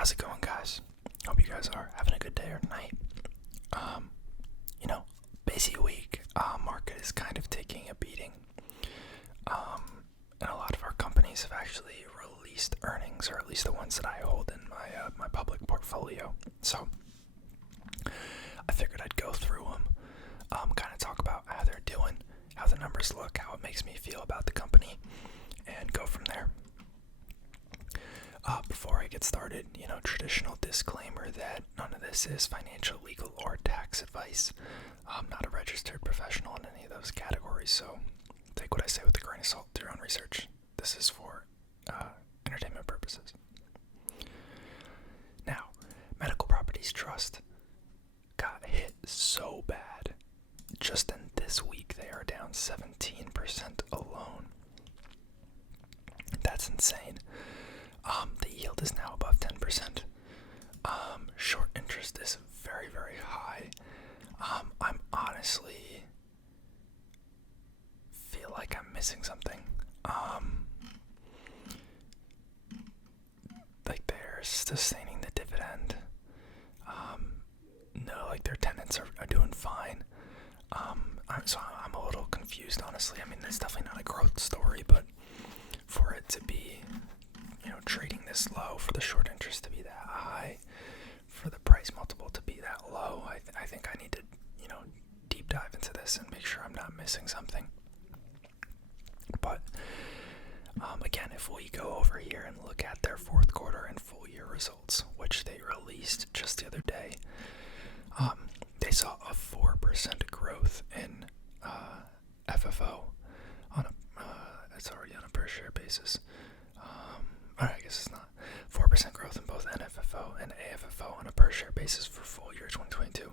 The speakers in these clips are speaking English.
How's it going, guys? Hope you guys are having a good day or night. Busy week. Market is kind of taking a beating. And a lot of our companies have actually released earnings, or at least the ones that I hold in my public portfolio. So I figured I'd go through them, kind of talk about how they're doing, how the numbers look, how it makes me feel about the company, and go from there. Before I get started, traditional disclaimer that none of this is financial, legal, or tax advice. I'm not a registered professional in any of those categories, so take what I say with a grain of salt. Do your own research. This is for entertainment purposes. Now, Medical Properties Trust got hit so bad. Just in this week, they are down 17% alone. That's insane. The yield is now above 10%. Short interest is very, very high. I'm honestly feel like I'm missing something. Like they're sustaining the dividend. No, like their tenants are doing fine. So I'm a little confused, honestly. I mean, it's definitely not a growth story, but for it to be trading this low, for the short interest to be that high, for the price multiple to be that low, I think I need to, deep dive into this and make sure I'm not missing something. But, again, if we go over here and look at their fourth quarter and full year results, which they released just the other day, they saw a 4% growth in FFO on it's already on a per share basis. I guess it's not. 4% growth in both NFFO and AFFO on a per share basis for full year 2022.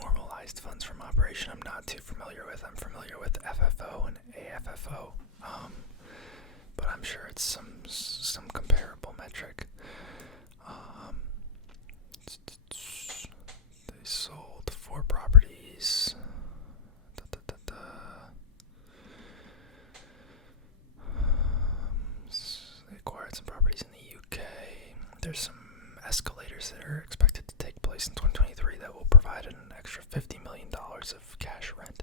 Normalized funds from operation, I'm not too familiar with. I'm familiar with FFO and AFFO, but I'm sure it's some comparable metric. They sold 4 properties. They acquired some properties in the UK. There's some escalators that are expected to take place in 2023 that will provide an extra $50 million of cash rent.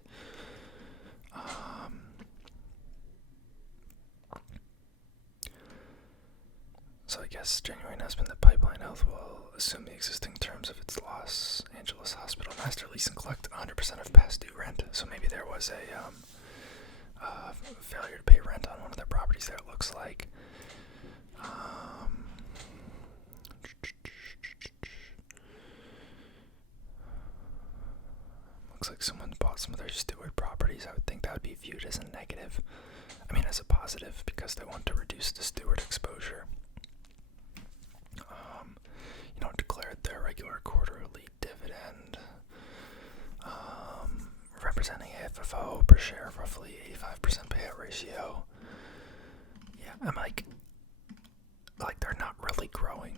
So I guess Genuine has been that Pipeline Health will assume the existing terms of its Los Angeles hospital master lease and collect 100% of past due rent. So maybe there was a failure to pay rent on one of their properties there, it looks like. Looks like someone bought some of their Steward properties. I would think that would be viewed as a negative. I mean, as a positive, because they want to reduce the Steward exposure. Declared their regular quarterly dividend, representing AFFO per share of roughly 85% payout ratio. Yeah, I'm like they're not really growing,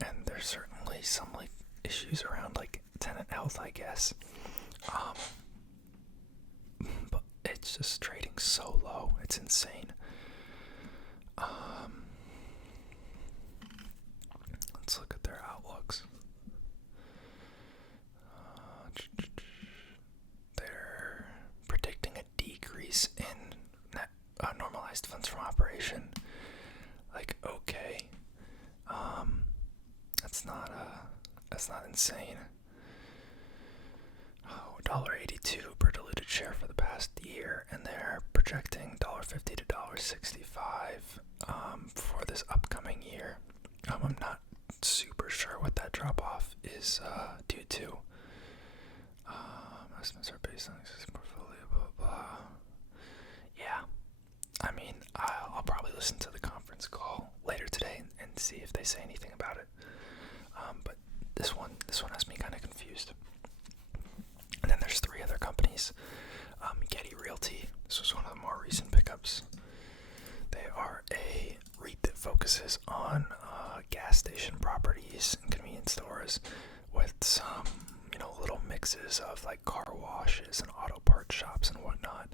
and there's certainly some issues around tenant health, I guess. But it's just trading so low, it's insane. Let's look at their outlooks. They're predicting a decrease in net normalized funds from operation. Okay, that's not insane. $1.82 per diluted share for the past year, and they're projecting $1.50 to $1.65 for this upcoming year. I'm not super sure what that drop off is due to. Estimates are based on existing portfolio, blah blah. Yeah, I mean, I'll probably listen to the conference call later today and see if they say anything about it. But this one has me kind of confused. And then there's 3 other companies. Getty Realty. This was one of the more recent pickups. They are a REIT that focuses on gas station properties and convenience stores with some, little mixes of car washes and auto parts shops and whatnot.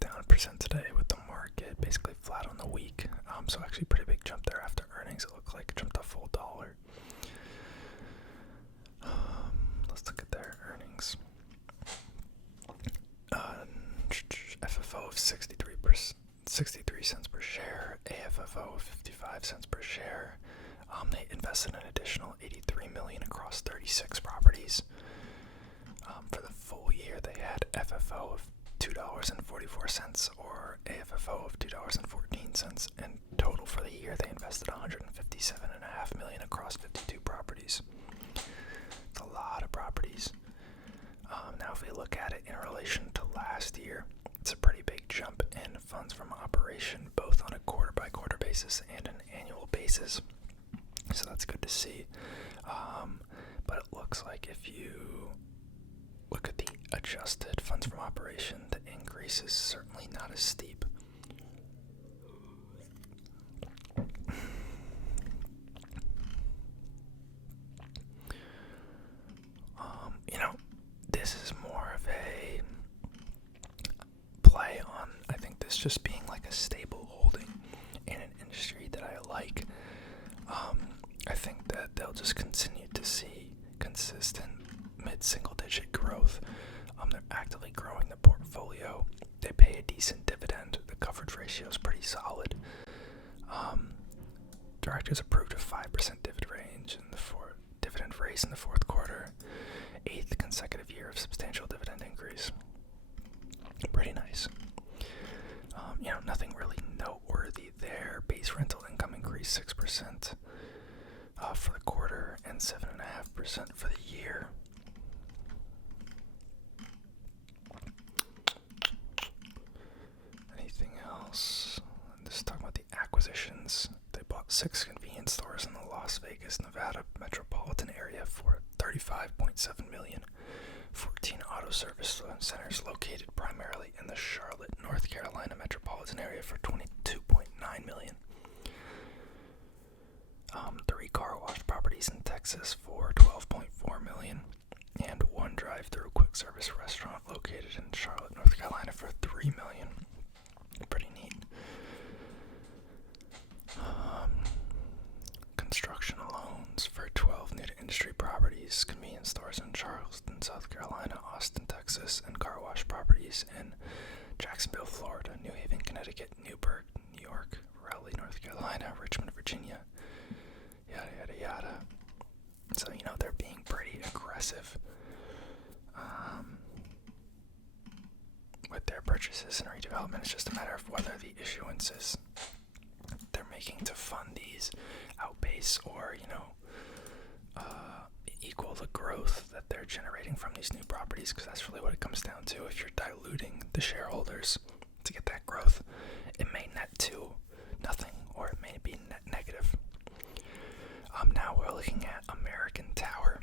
Down 1% today with the market So actually pretty big jump there after earnings. It looked like it jumped a full $1. Let's look at their earnings. FFO of 63 cents per share, AFFO of 55 cents per share. They invested an additional $83 million across 36 properties. For the full year, they had FFO of $2.44 or AFFO of $2.14, and total for the year they invested $157.5 million across 52 properties. It's a lot of properties. Now, if we look at it in relation to last year, it's a pretty big jump in funds from operation, both on a quarter-by-quarter basis and an annual basis. So that's good to see. But it looks like if you look at the adjusted funds from operation, the increase is certainly not as steep. This is more of a play on, I think, this just being like a stable holding in an industry that I like. I think that they'll just continue to see consistent mid-single-digit growth. They're actively growing the portfolio. They pay a decent dividend. The coverage ratio is pretty solid. Directors approved a 5% dividend raise in the fourth quarter. 8th consecutive year of substantial dividend increase. Pretty nice. Nothing really noteworthy there. Base rental income increased 6% for the quarter and 7.5% for the year. Anything else? Just talking about the acquisitions. They bought 6 convenience stores in the Las Vegas, Nevada metropolitan area for $35.7 million. 14 auto service centers located primarily in the Charlotte, North Carolina metropolitan area for $22.9 million. 3 car wash properties in Texas for $12.4 million. And 1 drive-through quick service restaurant located in Charlotte, North Carolina for $3 million. Pretty neat. Construction loans for 12 new-to-industry properties, convenience stores in Charleston, South Carolina, Austin, Texas, and car wash properties in Jacksonville, Florida, New Haven, Connecticut, Newburgh, New York, Raleigh, North Carolina, Richmond, Virginia, yada, yada, yada. So, they're being pretty aggressive with their purchases and redevelopment. It's just a matter of whether the issuances they're making to fund these outpace or, equal the growth that they're generating from these new properties, because that's really what it comes down to. If you're diluting the shareholders to get that growth, it may net to nothing or it may be net negative. Now we're looking at American Tower,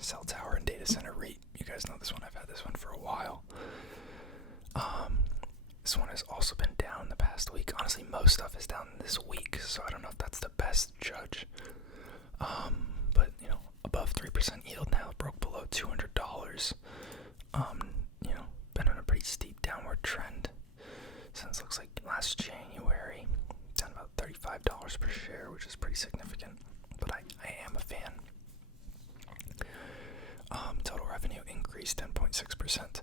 Cell Tower and Data Center REIT. You guys know this one. I've had this one for a while. This one has also been down the past week. Honestly, most stuff is down this week, so I don't know if that's the best judge. But, above 3% yield now, broke below $200. Been on a pretty steep downward trend since looks like last January. Down about $35 per share, which is pretty significant. But I am a fan. Total revenue increased 10.6%.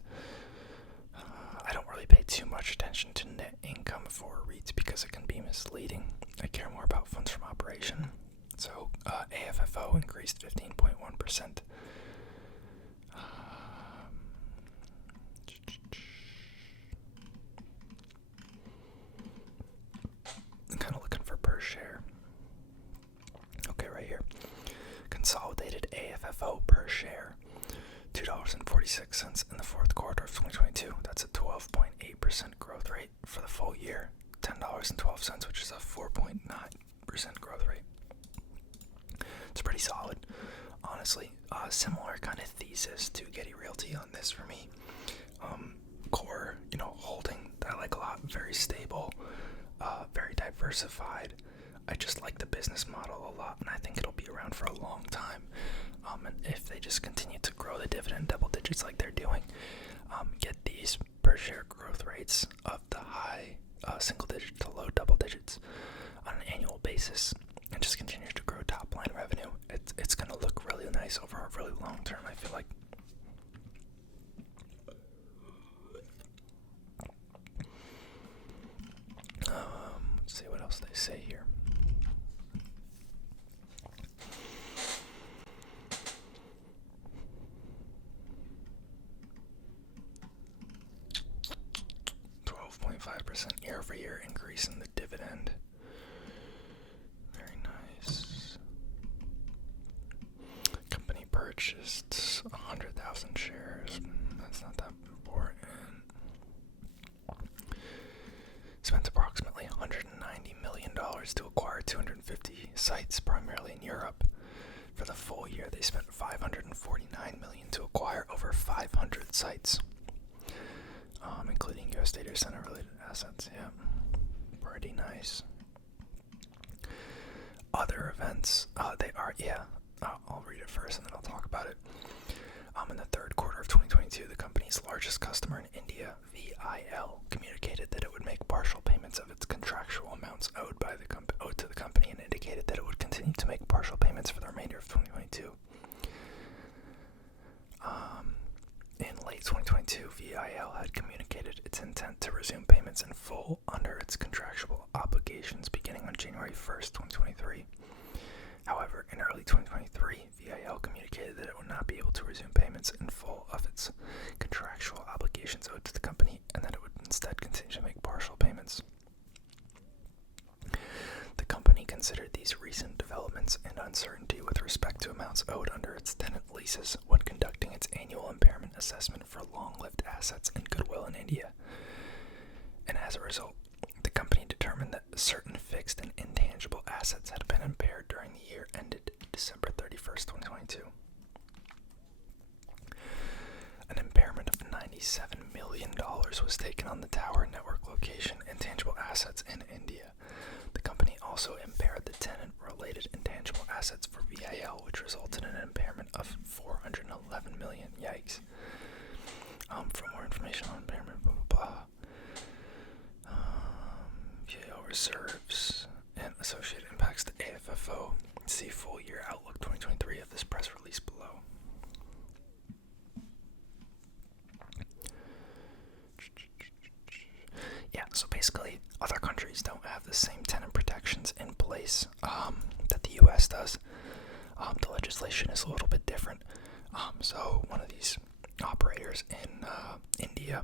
I don't really pay too much attention to net income for REITs because it can be misleading. I care more about funds from operation. So AFFO increased 15.1%. I'm kind of looking for per share. Okay, right here. Consolidated AFFO per share. $2.46 in the fourth quarter of 2022. That's a 12.8% growth rate for the full year. $10.12, which is a 4.9% growth rate. It's pretty solid, honestly. Similar kind of thesis to Getty Realty on this for me. Core, holding that I like a lot. Very stable, very diversified. I just like the business model a lot, and I think it'll be around for a long time. And if they just continue to grow the dividend double digits like they're doing, get these per share growth rates of the high single digit to low double digits, basis and just continue to grow top line revenue, it's going to look really nice over a really long term, I feel like. Let's see what else they say here. .5% year-over-year increase in the dividend. Very nice. Company purchased 100,000 shares. That's not that important. Spent approximately $190 million to acquire 250 sites, primarily in Europe. For the full year, they spent $549 million to acquire over 500 sites. Including U.S. data center related assets. Yeah, pretty nice. Other events, I'll read it first and then I'll talk about it. In the third quarter of 2022, the company's largest customer in India, VIL, communicated that it would make partial payments of its contractual amounts owed to the company, and indicated that it would continue to make partial payments for the remainder of 2022. In late 2022, VIL had communicated its intent to resume payments in full under its contractual obligations beginning on January 1st, 2023. However, in early 2023, VIL communicated that it would not be able to resume payments in full of its contractual obligations owed to the company, and that it would instead continue to make partial payments. The company considered these recent developments and uncertainty with respect to amounts owed under its tenant leases when conducting its annual impairment assessment for long-lived assets and goodwill in India. And as a result, the company determined that certain fixed and intangible assets had been impaired during the year ended December 31st, 2022. An impairment of $97 million was taken on the tower network location intangible assets in India. The company also impaired the tenant-related intangible assets for VIL, which resulted in an impairment of $411 million. Yikes. For more information on impairment, blah, blah, blah. VIL reserves and associated impacts to AFFO. See full year outlook 2023 of this press release below. Yeah, so basically, other countries don't have the same tenant protections in place that the U.S. does. The legislation is a little bit different. So one of these operators in India,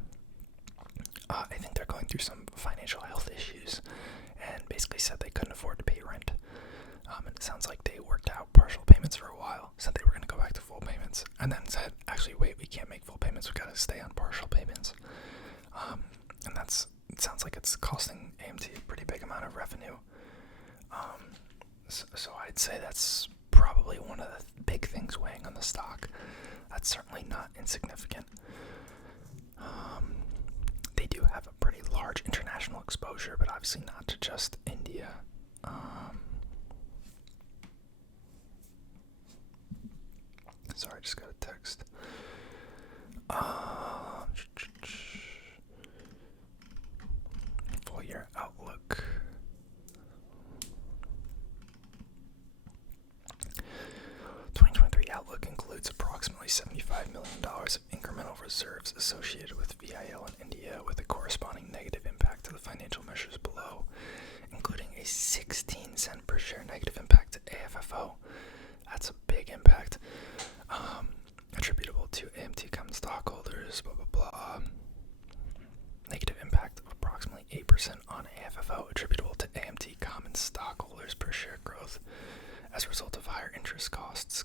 I think they're going through some financial health issues, and basically said they couldn't afford to pay rent. And it sounds like they worked out partial payments for a while, said they were going to go back to full payments, and then said, actually, wait, we can't make full payments, we got to stay on partial payments. And it sounds like it's costing AMT a pretty big amount of revenue. So I'd say that's probably one of the big things weighing on the stock. That's certainly not insignificant. They do have a pretty large international exposure, but obviously not to just India. Sorry, I just got a text. Full year outlook. Outlook includes approximately $75 million of incremental reserves associated with VIL in India, with a corresponding negative impact to the financial measures below, including a 16-cent per share negative impact to AFFO. That's a big impact. Attributable to AMT common stockholders, blah, blah, blah. Negative impact of approximately 8% on AFFO attributable to AMT common stockholders per share growth as a result of higher interest costs,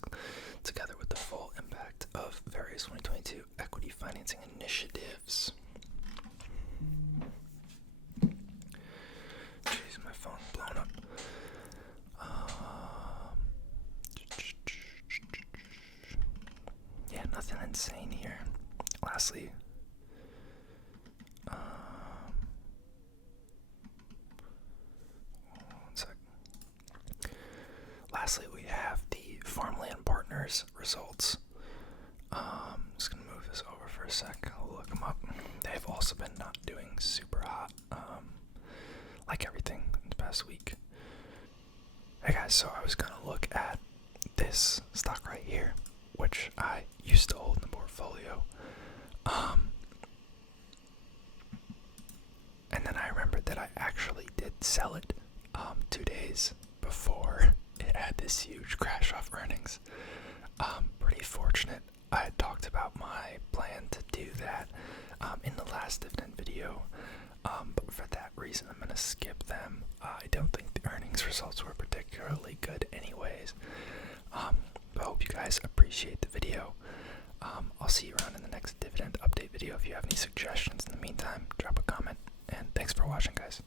together with the full impact of various 2022 equity financing initiatives. Jeez, my phone's blown up. Yeah, nothing insane here. Lastly, we have the Farmland Partners results. I'm just going to move this over for a sec. I'll look them up. They've also been not doing super hot, like everything in the past week. Hey guys, so I was gonna look at this stock right here, which I used to hold in the portfolio. And then I remembered that I actually did sell it 2 days before it had this huge crash off earnings. Pretty fortunate. I had talked about my plan to do that in the last dividend video, but for that reason I'm going to skip them. I don't think the earnings results were particularly good anyways. But I hope you guys appreciate the video. I'll see you around in the next dividend update video. If you have any suggestions in the meantime, drop a comment, and thanks for watching, guys.